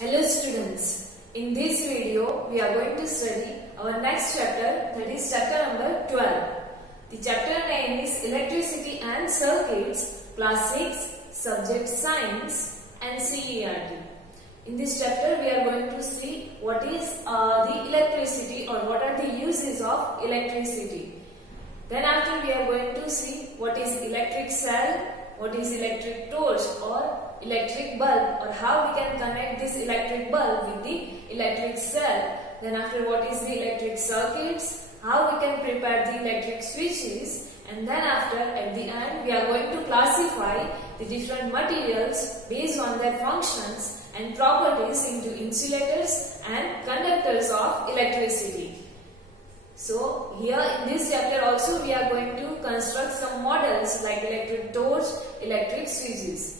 Hello students, in this video we are going to study our next chapter, that is chapter number 12. The chapter name is Electricity and Circuits, Class 6, Subject Science and CERT. In this chapter we are going to see what is the electricity or what are the uses of electricity. Then after we are going to see what is electric cell, what is electric torch or electric bulb, or how we can connect this electric bulb with the electric cell. Then after what is the electric circuits, how we can prepare the electric switches, and then after at the end we are going to classify the different materials based on their functions and properties into insulators and conductors of electricity. So here in this chapter also we are going to construct some models like electric torch, electric switches.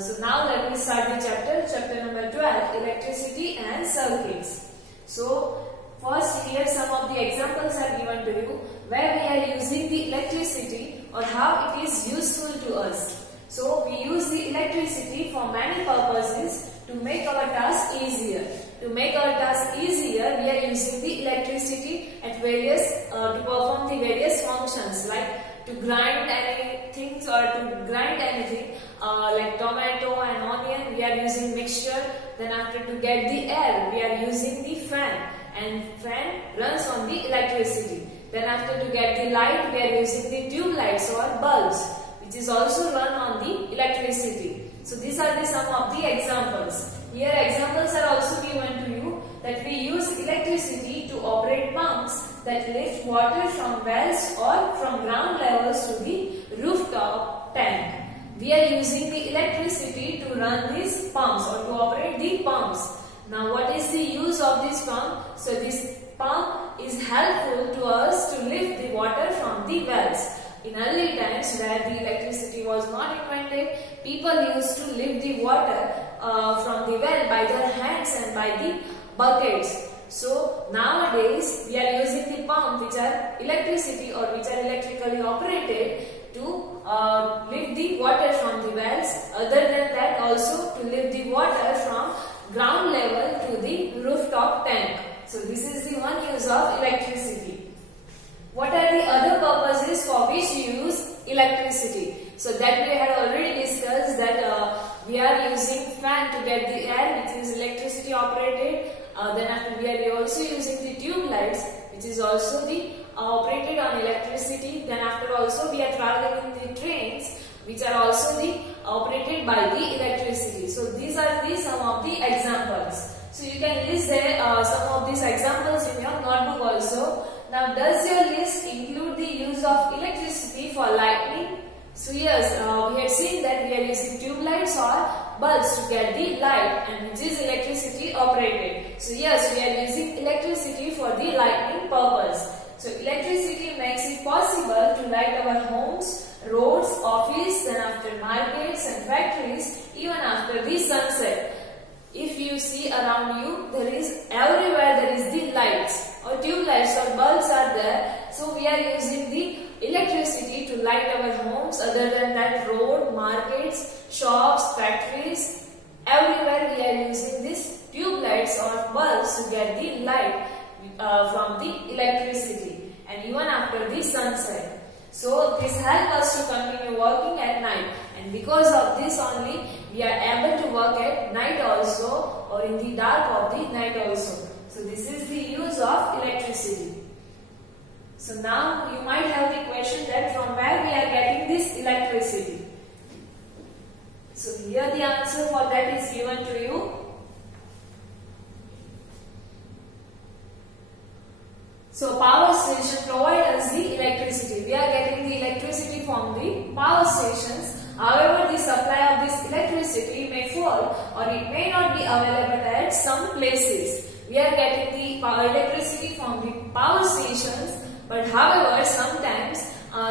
So now let me start the chapter number 12, Electricity and Circuits. So first here some of the examples are given to you where we are using the electricity or how it is useful to us. So we use the electricity for many purposes to make our task easier. To make our task easier, we are using the electricity at various to perform the various functions like to grind anything or to grind anything like tomato and onion. We are using mixture. Then after to get the air, we are using the fan, and fan runs on the electricity. Then after to get the light, we are using the tube lights or bulbs, which is also run on the electricity. So these are the some of the examples. Here examples are also given to you that we use electricity to operate pumps that lift water from wells or from ground levels to the rooftop tank. We are using the electricity to run these pumps or to operate the pumps. Now what is the use of this pump? So this pump is helpful to us to lift the water from the wells. In early times where the electricity was not invented, people used to lift the water from the well by their hands and by the buckets. So nowadays we are using the pump which are electricity or which are electrically operated to lift the water from the wells. Other than that also to lift the water from ground level to the rooftop tank. So this is the one use of electricity. What are the other purposes for which you use electricity? So that we had already discussed that we are using fan to get the air, which is electricity operated. Then after we are also using the tube lights, which is also the operated on electricity. Then after also we are traveling in the trains, which are also the operated by the electricity. So these are the some of the examples. So you can list there some of these examples in your notebook also. Now does your list include the use of electricity for lighting? So yes, we have seen that we are using tube lights or bulbs to get the light, and which is electricity operated. So yes, we are using electricity for the lighting purpose. So electricity makes it possible to light our homes, roads, office, then after markets and factories, even after the sunset. If you see around you, there is everywhere there is the lights or tube lights or bulbs are there. So we are using the electricity to light our homes. Other than that, road, markets, shops, factories, everywhere we are using this tube lights or bulbs to get the light from the electricity, and even after the sunset. So this helps us to continue working at night, and because of this only we are able to work at night also or in the dark of the night also. So this is the use of electricity. So now you might have the question that from where we are getting this electricity. So here the answer for that is given to you. So power station provide us the electricity. We are getting the electricity from the power stations. However, the supply of this electricity may fall or it may not be available at some places. We are getting the electricity from the power stations, but however sometimes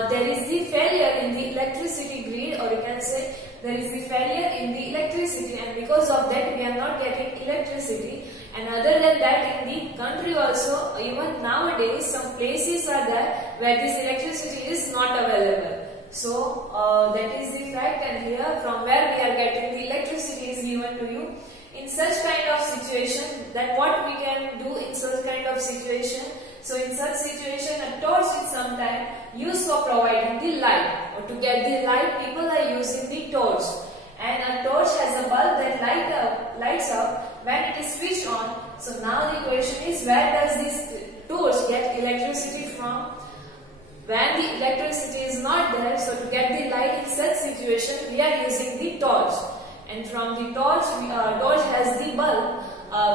there is the failure in the electricity grid, or you can say there is the failure in the electricity, and because of that we are not getting electricity. And other than that, in the country also, even nowadays some places are there where this electricity is not available. So that is the fact, and here from where we are getting the electricity is given to you. in such kind of situation, that what we can do in such kind of situation. So in such situation, a torch is sometimes used for providing the light, or to get the light people are using the torch. And a torch has a bulb that lights up when it is switched on. So now the question is, where does this torch get electricity from? When the electricity is not there, so to get the light in such situation, we are using the torch. And from the torch, torch has the bulb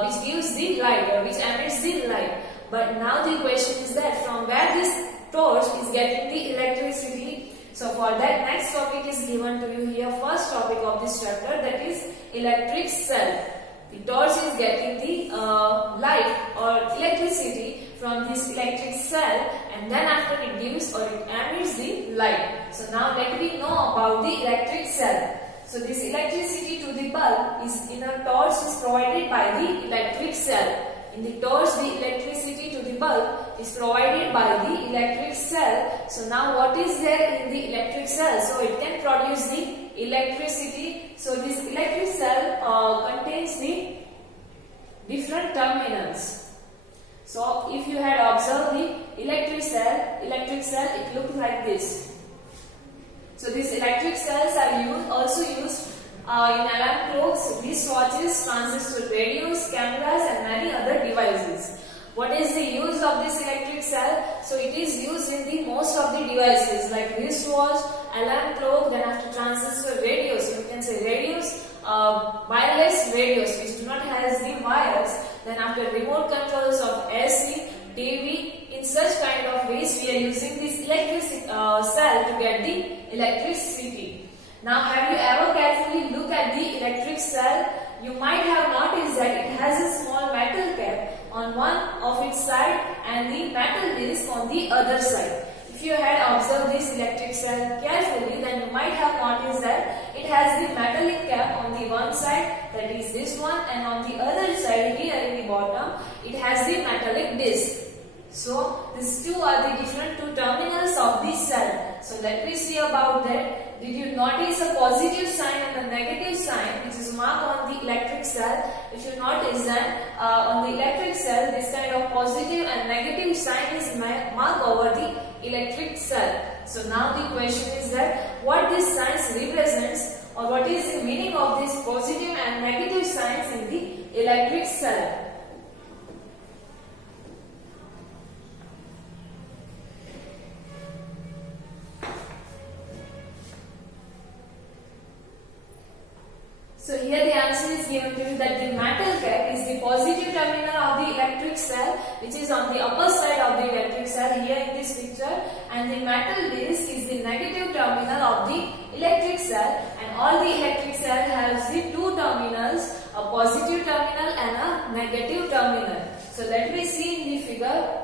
which gives the light, or which emits the light. But now the question is that from where this torch is getting the electricity. So for that, next topic is given to you here. First topic of this chapter, that is electric cell. The torch is getting the light or electricity from this electric cell, and then after it gives or it emits the light. So now let me know about the electric cell. So this electricity to the bulb is in a torch is provided by the electric cell. In the torch, the electricity to the bulb is provided by the electric cell. So now what is there in the electric cell? So it can produce the electricity. So this electric cell contains the different terminals. So if you had observed the electric cell, it looks like this. So these electric cells are also used in alarm clocks, wristwatches, transistor radios, cameras and many other devices. What is the use of this electric cell? So it is used in the most of the devices like wristwatch, alarm clock, then after transistor radios. So you can say radios, wireless radios which do not have the wires, then after remote controls of AC, TV. In such kind of ways we are using this electric cell to get the electricity. Now have you ever carefully looked at the electric cell? You might have noticed that it has a small metal cap on one of its side and the metal disc on the other side. If you had observed this electric cell carefully, then you might have noticed that it has the metallic cap on the one side, that is this one, and on the other side here in the bottom, it has the metallic disc. So these two are the different two terminals of this cell. So let me see about that. Did you notice a positive sign and a negative sign which is marked on the electric cell? If you notice that on the electric cell, this kind of positive and negative sign is marked over the electric cell. So now the question is that what this signs represents, or what is the meaning of this positive and negative signs in the electric cell? So here the answer is given to you that the metal cap is the positive terminal of the electric cell, which is on the upper side of the electric cell here in this picture, and the metal disc is the negative terminal of the electric cell, and all the electric cell has the two terminals, a positive terminal and a negative terminal. So let me see in the figure.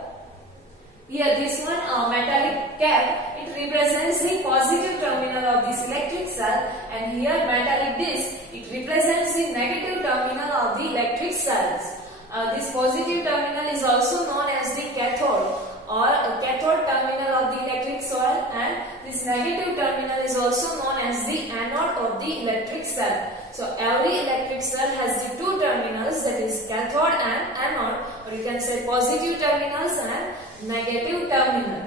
Here this one metallic cap, it represents the positive terminal of this electric cell, and here metallic disc, it represents the negative terminal of the electric cells. This positive terminal is also known as the cathode, or cathode terminal of the electric cell, and this negative terminal is also known as the anode of the electric cell. So every electric cell has the two terminals, that is cathode and anode, or you can say positive terminals and negative terminal.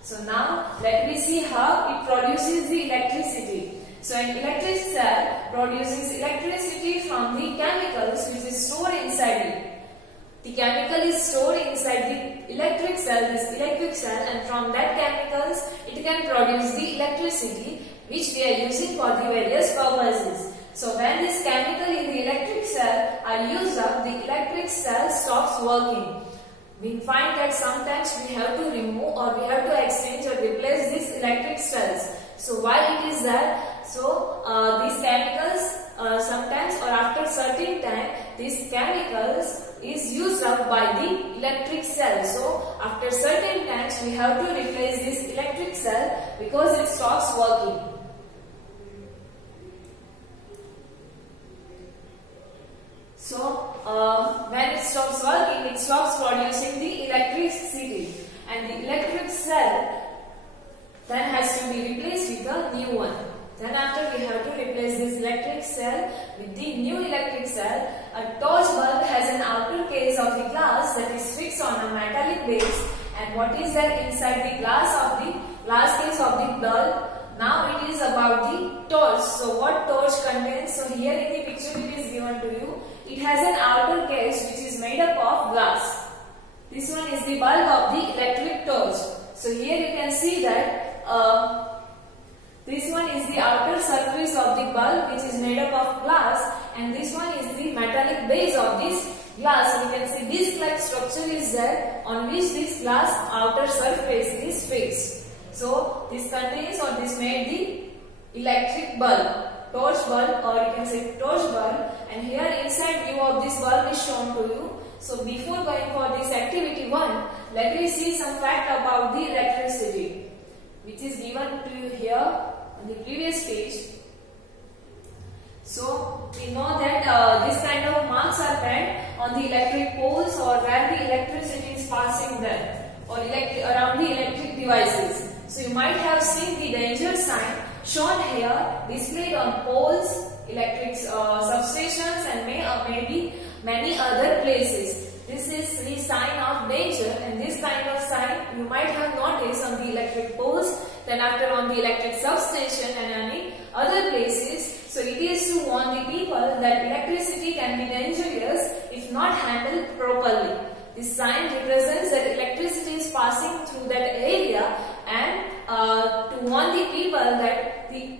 So now let me see how it produces the electricity. So an electric cell produces electricity from the chemicals which is stored inside it. The chemical is stored inside the electric cell, and from that chemicals it can produce the electricity which we are using for the various purposes. So when this chemical in the electric cell are used up, the electric cell stops working. We find that sometimes we have to remove or we have to exchange or replace these electric cells. So why it is that? So these chemicals sometimes or after certain time, these chemicals is used up by the electric cell. So after certain times we have to replace this electric cell because it stops working. So when it stops working, it stops producing the electricity, and the electric cell then has to be replaced with a new one. Then after we have to replace this electric cell with the new electric cell. A torch bulb has an outer case of the glass that is fixed on a metallic base. And what is there inside the glass case of the bulb? Now it is about the torch. So what torch contains? So here in the picture it is given to you. It has an outer case which is made up of glass. This one is the bulb of the electric torch. So here you can see that this one is the outer surface of the bulb which is made up of glass, and this one is the metallic base of this glass. So you can see this like structure is there on which this glass outer surface is fixed. So this contains or this made the electric bulb, torch bulb, or you can say torch bulb, and here inside view of this bulb is shown to you. So before going for this activity 1, let me see some fact about the electricity which is given to you here on the previous page. So we know that this kind of marks are made on the electric poles or where the electricity is passing there, or around the electric devices. So you might have seen the danger sign shown here displayed on poles, electric substations, and maybe many other places. This is the sign of danger, and this kind of sign you might have noticed on the electric poles, then after on the electric substation and any other places. So it is to warn the people that electricity can be dangerous if not handled properly. This sign represents that electricity is passing through that area, and to warn the people that the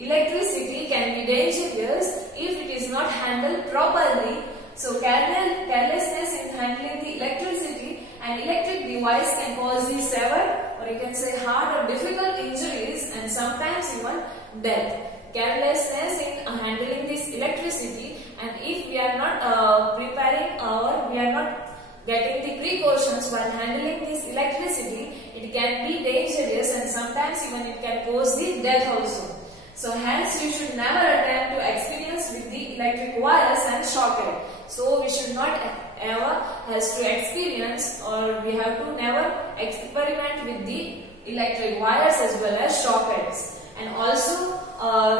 electricity can be dangerous if it is not handled properly. So carelessness in handling the electricity and electric device can cause the severe, or you can say hard or difficult injuries, and sometimes even death. Carelessness in handling this electricity, and if we are not preparing or we are not getting the precautions while handling this electricity, it can be dangerous, and sometimes even it can cause the death also. So hence you should never attempt to experience with the electric wires and socket. So we should not ever has to experience, or we have to never experiment with the electric wires as well as sockets. And also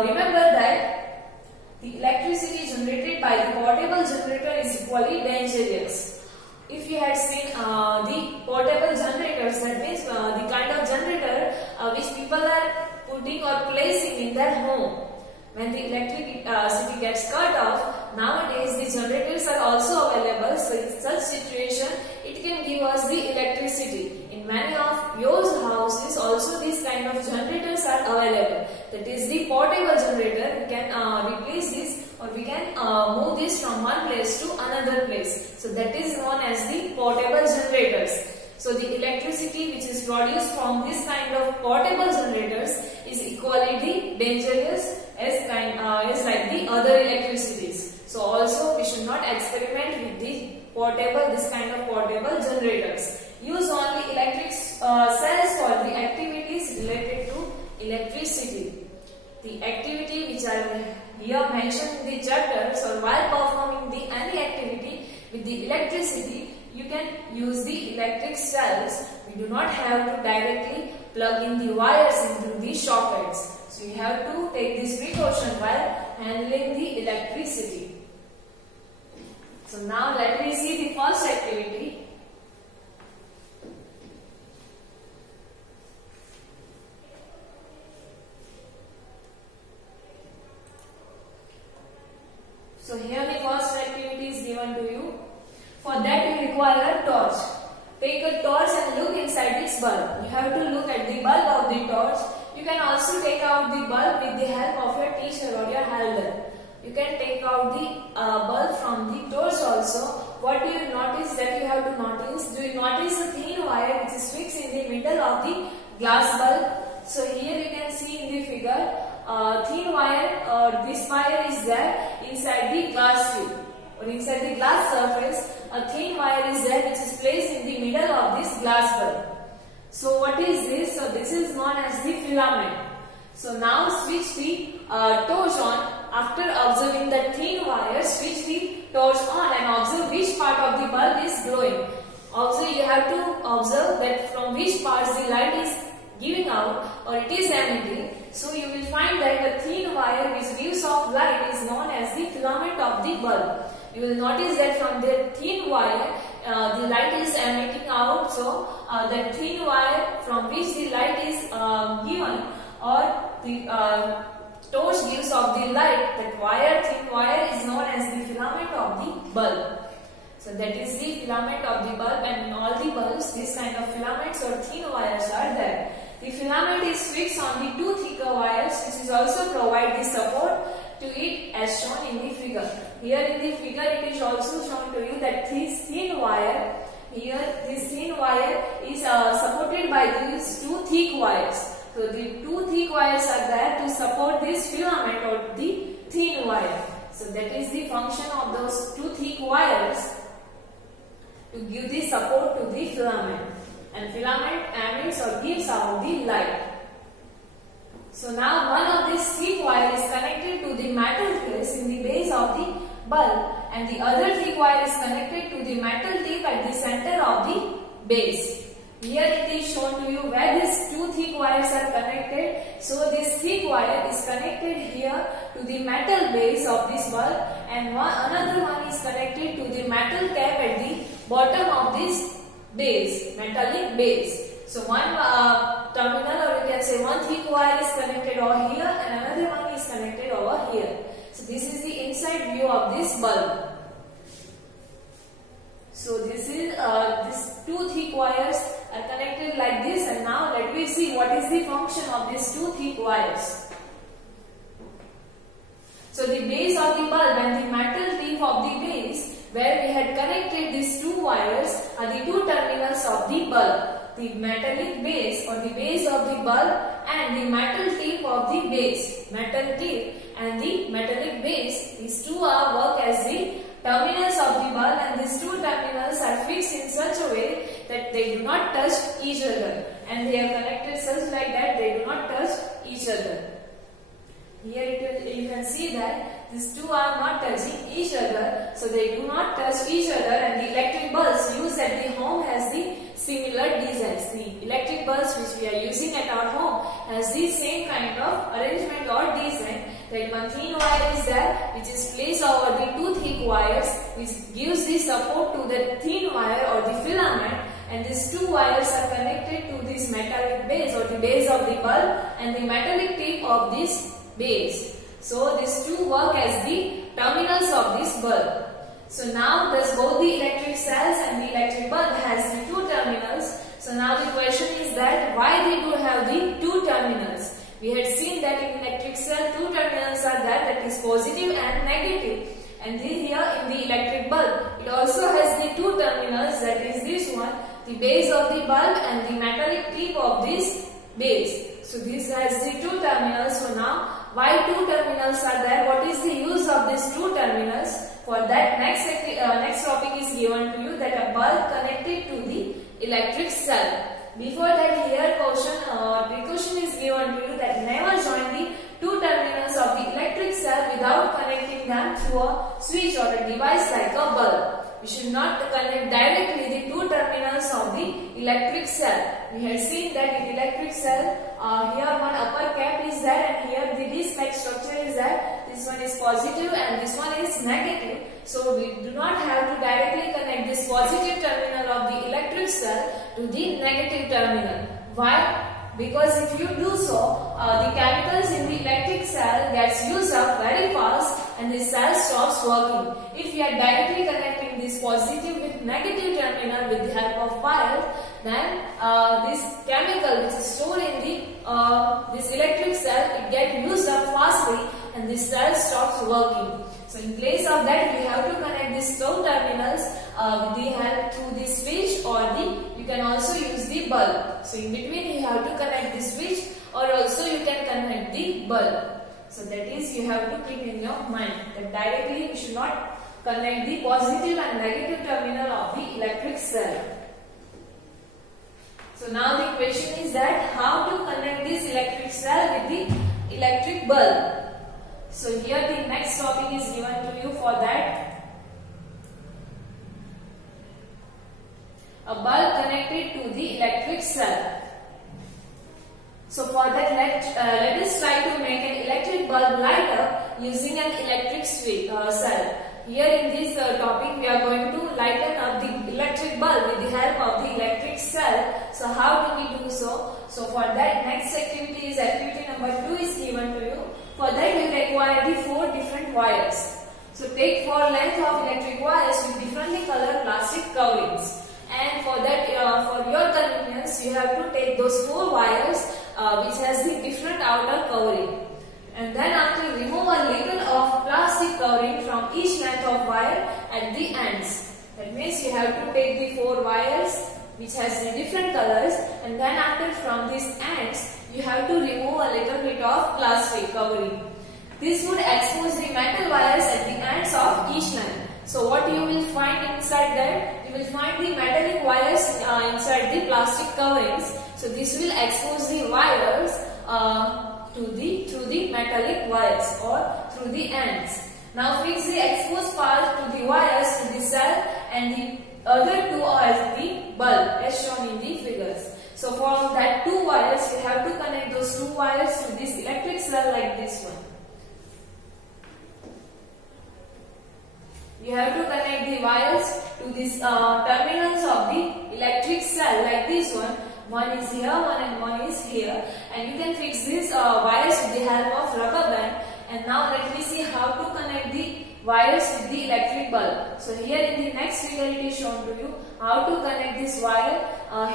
remember that the electricity generated by the portable generator is equally dangerous. If you had seen the portable generators, that means the kind of generator which people are putting or placing in their home. When the electricity gets cut off, nowadays the generators are also available. So in such situation, it can give us the electricity. In many of your houses also these kind of generators are available. That is the portable generator. We can replace this, or we can move this from one place to another place. So that is known as the portable generators. So the electricity which is produced from this kind of portable generators is equally dangerous as like the other electricities. So also we should not experiment with this kind of portable generators. Use only electric cells for the activities related to electricity. The activity which are here mentioned in the chapters, or while performing any activity with the electricity, you can use the electric cells. We do not have to directly plug in the wires into the sockets. So you have to take this precaution while handling the electricity. So now let me see the first activity. So here the first activity is given to you. For that you require a torch. Take a torch and look inside its bulb. You have to look at the bulb of the torch. You can also take out the bulb with the help of your teacher or your elder. You can take out the bulb from the torch also. What do you notice that you have to notice? Do you notice a thin wire which is fixed in the middle of the glass bulb? So here you can see in the figure, thin wire, or this wire is there inside the glass tube, or inside the glass surface. A thin wire is there which is placed in the middle of this glass bulb. So what is this? So this is known as the filament. So now switch the torch on. After observing the thin wire, switch the torch on and observe which part of the bulb is glowing. Also you have to observe that from which parts the light is giving out or it is emitting. So you will find that the thin wire which gives off light is known as the filament of the bulb. You will notice that from the thin wire the light is emitting out. So the thin wire from which the light is given, or the torch gives off the light, that thin wire is known as the filament of the bulb. So that is the filament of the bulb, and in all the bulbs this kind of filaments or thin wires are there. The filament is fixed on the two thicker wires, which is also provide the support to it as shown in the figure. Here in the figure it is also shown to you that this thin wire, this thin wire is supported by these two thick wires. So the two thick wires are there to support this filament or the thin wire. So that is the function of those two thick wires, to give the support to the filament, and filament emits or gives out the light. So now one of these thick wire is connected to the metal case in the base of the bulb, and the other thick wire is connected to the metal tip at the center of the base. Here it is shown to you where these two thick wires are connected. So this thick wire is connected here to the metal base of this bulb, and another one is connected to the metal cap at the bottom of this base, metallic base. So one terminal, or you can say one thick wire is connected over here, and another one is connected over here. So this is the inside view of this bulb. So this is these two thick wires are connected like this, and now let me see what is the function of these two thick wires. So the base of the bulb and the metal tip of the base, where we had connected these two wires, are the two terminals of the bulb. The metallic base or the base of the bulb and the metal tip of the base. Metal tip and the metallic base, these two are work as the terminals of the bulb, and these two terminals are fixed in such a way that they do not touch each other, and they are connected such like that they do not touch each other. Here you can see that these two are not touching each other, so they do not touch each other, and the electric bulbs used at the home has the similar designs. The electric bulbs which we are using at our home has the same kind of arrangement or design, that one thin wire is there which is placed over the two thick wires, which gives the support to the thin wire or the filament, and these two wires are connected to this metallic base or the base of the bulb and the metallic tip of this base. So these two work as the terminals of this bulb. So now thus both the electric cells and the electric bulb has the two terminals. So now the question is that why they do have the two terminals. We had seen that in electric cell two terminals are there, that is positive and negative. And here in the electric bulb it also has the two terminals, that is this one, the base of the bulb and the metallic tip of this base. So this has the two terminals. So now why two terminals are there? What is the use of these two terminals? For that next topic is given to you, that a bulb connected to the electric cell. Before that, here precaution is given to you that never join the two terminals of the electric cell without connecting them through a switch or a device like a bulb. We should not connect directly the two terminals of the electric cell. We had seen that in electric cell, here one upper cap is there, and here the disc-like structure is there. This one is positive and this one is negative. So we do not have to directly connect this positive terminal of the electric cell to the negative terminal. Why? Because if you do so, the chemicals in the electric cell gets used up very fast and the cell stops working. If you are directly connecting this positive with negative terminal with the help of wires, then this chemical which is stored in the this electric cell, it gets used up fastly and the cell stops working. So in place of that, we have to connect these two terminals with the help through the switch, or you can also use the bulb. So in between you have to connect the switch, or also you can connect the bulb. So that is, you have to keep in your mind that directly we should not connect the positive and negative terminal of the electric cell. So now the question is that how to connect this electric cell with the electric bulb. So here the next topic is given to you for that. A bulb connected to the electric cell. So for that let us try bulb light up using an electric cell. Here in this topic we are going to lighten up the electric bulb with the help of the electric cell. So how do we do so? So for that, next activity is activity number 2 is given to you. For that you require the 4 different wires. So take 4 length of electric wires with differently colored plastic coverings. And for that, for your convenience, you have to take those 4 wires which has the different outer covering. And then after remove a little of plastic covering from each length of wire at the ends. That means you have to take the 4 wires which has the different colors, and then after from these ends you have to remove a little bit of plastic covering. This would expose the metal wires at the ends of each length. So what you will find inside that? You will find the metallic wires inside the plastic coverings. So this will expose the wires through the metallic wires or through the ends. Now fix the exposed part to the wires to the cell, and the other 2 are as the bulb as shown in the figures. So for that 2 wires, you have to connect those 2 wires to this electric cell like this one. You have to connect the wires to these terminals of the electric cell like this one. One is here, one is here, and you can fix these wires with the help of rubber band. And now let me see how to connect the wires with the electric bulb. So here in the next figure it is shown to you how to connect this wire.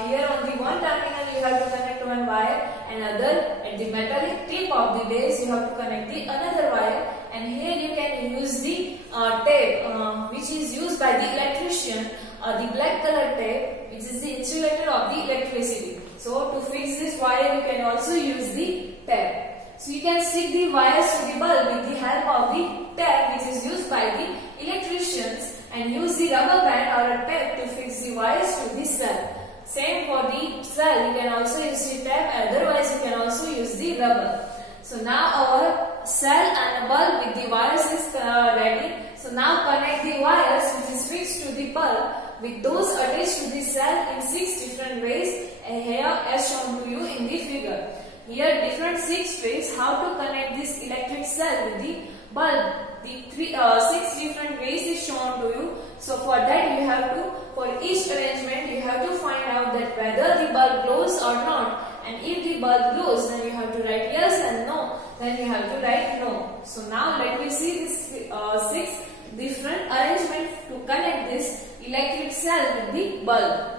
Here on the one terminal you have to connect one wire, and other at the metallic tip of the base you have to connect the another wire. And here you can use the tape which is used by the electrician, the black color tape, which is the insulator of the electricity. So to fix this wire you can also use the tape. So you can stick the wires to the bulb with the help of the tape which is used by the electricians, and use the rubber band or a tape to fix the wires to the cell. Same for the cell, you can also use the tape, otherwise you can also use the rubber. So now our cell and bulb with the wires is ready. So now connect the wires which is fixed to the bulb with those attached to the cell in 6 different ways, and here as shown to you in the figure. Here different 6 ways how to connect this electric cell with the bulb. The 6 different ways is shown to you. So for that you have to, for each arrangement you have to find out that whether the bulb glows or not. And if the bulb glows, then you have to write yes, and no, then you have to write no. So now let me see this 6 different arrangements to connect this electric cell with the bulb.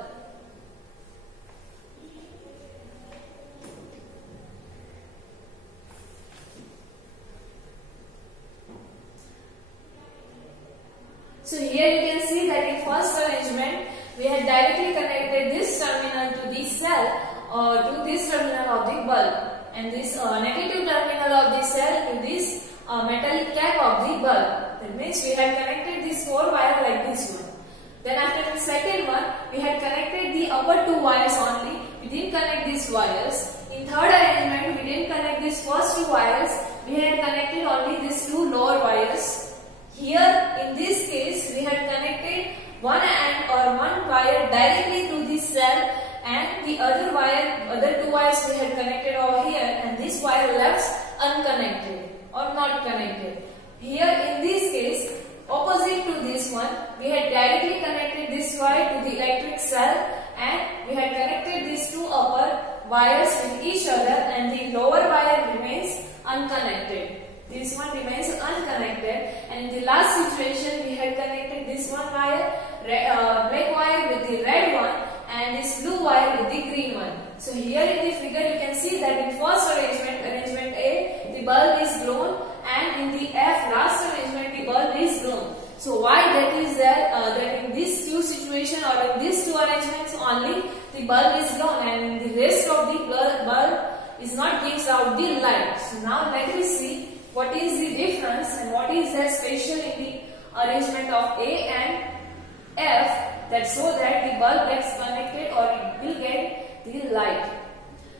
So here you can see that in first arrangement we had directly connected this terminal to this cell or to this terminal of the bulb, and this negative terminal of the cell to this metallic cap of the bulb. That means we had connected this 4 wire like this one. Then after the second one we had connected the upper 2 wires only. We didn't connect these wires. In third arrangement we didn't connect these first 2 wires. We had connected only these 2 lower wires. Here in this case we had connected one end or one wire directly to this cell, and the other 2 wires we had connected over here, and this wire left unconnected or not connected. Here in this case, opposite to this one, we had directly connected this wire to the electric cell, and we had connected these 2 upper wires with each other, and the lower wire remains unconnected. This one remains unconnected, and in the last situation we had connected this one wire, black wire with the red one, and this blue wire with the green one. So here in the figure you can see that in first arrangement A, the bulb is blown, and in the F last arrangement the bulb is blown. So why that is there? That in this 2 situation or in these 2 arrangements only the bulb is blown, and in the rest of the bulb is not gives out the light. So now let me see what is the difference and what is the special in the arrangement of A and F, that so that the bulb gets connected or it will get the light.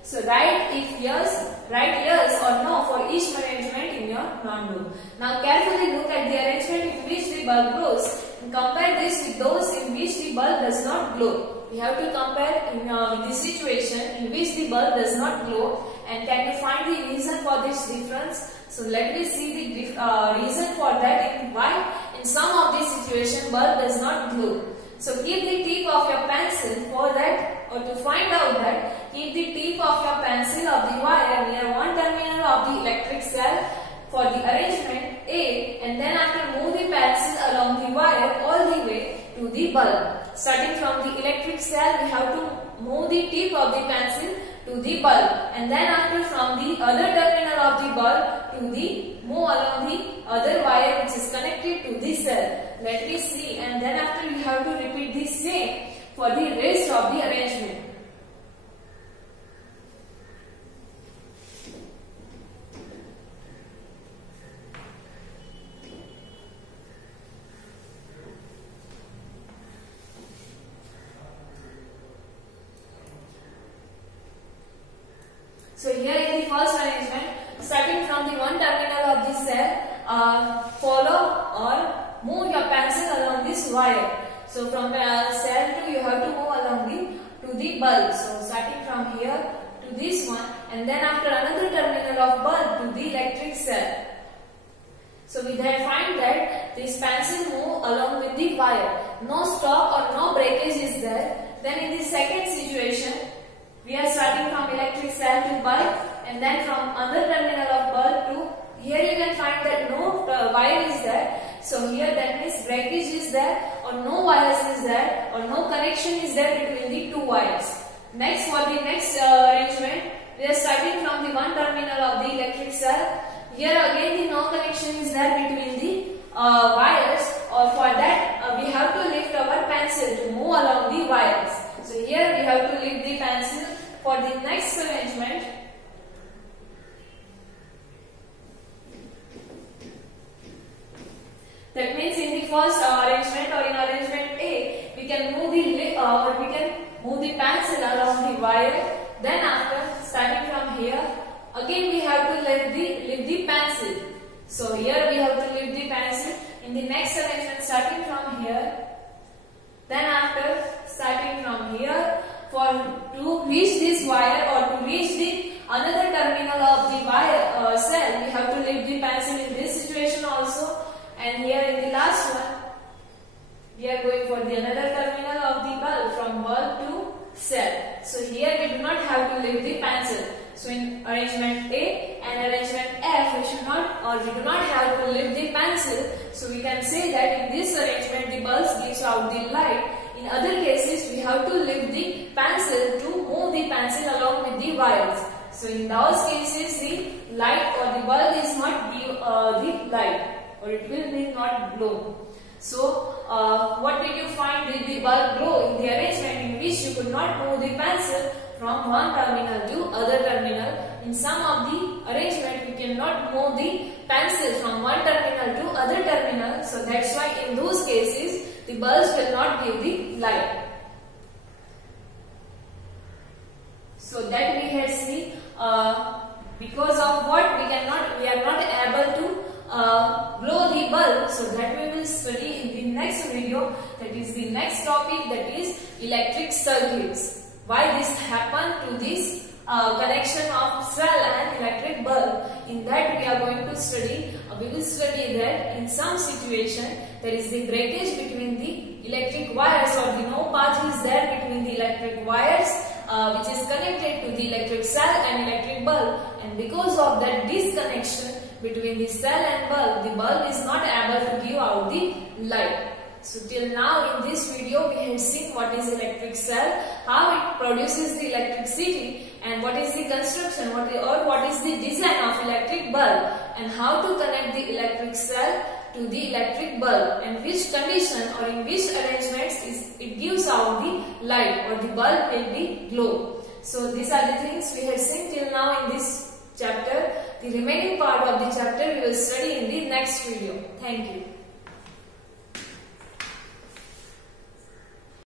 So write yes or no for each arrangement in your notebook. Now carefully look at the arrangement in which the bulb glows and compare this with those in which the bulb does not glow. We have to compare with the situation in which the bulb does not glow, and can you find the reason for this difference? So let me see the reason for that and why in some of the situation bulb does not glow. So keep the tip of your pencil for that, or to find out that, keep the tip of your pencil of the wire near one terminal of the electric cell for the arrangement A, and then after move the pencil along the wire all the way to the bulb. Starting from the electric cell, we have to move the tip of the pencil to the bulb, and then after from the other terminal of the bulb to the move along the other wire which is connected to the cell. Let me see, and then after we have to repeat the same for the rest of the arrangement. So here in the first arrangement, starting from the one terminal of the cell, follow or move your pencil along this wire. So from cell 2 you have to move along to the bulb. So starting from here to this one, and then after another terminal of bulb to the electric cell. So we then find that this pencil move along with the wire. No stop or no breakage is there. Then in the second situation, we are starting from electric cell to bulb, and then from other terminal of bulb to here you can find that no wire is there. So here that means breakage is there, or no wires is there, or no connection is there between the two wires. Next, for the next arrangement, we are starting from the one terminal of the electric cell. Here again the no connection is there between the wires, or for that we have to lift our pencil to move along the wires. So here we have to lift the pencil for the next arrangement. That means in the first arrangement or in arrangement A, we can move the pencil along the wire. Then after starting from here, again we have to lift the pencil. So here we have to lift the pencil. In the next arrangement, starting from here. Then after starting from here, to reach this wire or to reach the another terminal of the wire cell, we have to lift the pencil in this situation also. And here in the last one, we are going for the another terminal of the bulb from bulb to cell. So here we do not have to lift the pencil. So in arrangement A and arrangement F, we should not, or we do not have to lift the pencil. So we can say that in this arrangement the bulb gives out the light. In other cases, we have to lift the pencil to move the pencil along with the wires. So in those cases, the light or the bulb is not give the light, or it will be not glow. So what did you find? Did the bulb glow in the arrangement in which you could not move the pencil from one terminal to other terminal? In some of the arrangement, we cannot move the pencil from one terminal to other terminal. So that's why in those cases, the bulbs will not give the light. So that we have seen, because of what we are not able to blow the bulb. So that we will study in the next video. That is the next topic, that is electric circuits. Why this happened to this connection of cell and electric bulb. In that we are going to study, we will study that in some situation there is the breakage between the electric wires, or the no path is there between the electric wires which is connected to the electric cell and electric bulb, and because of that disconnection between the cell and bulb, the bulb is not able to give out the light. So till now in this video we have seen what is electric cell, how it produces the electricity, and what is the construction, what is the design of electric bulb, and how to connect the electric cell to the electric bulb, and which condition or in which arrangements it gives out the light, or the bulb will be glow. So these are the things we have seen till now in this chapter. The remaining part of the chapter we will study in the next video. Thank you.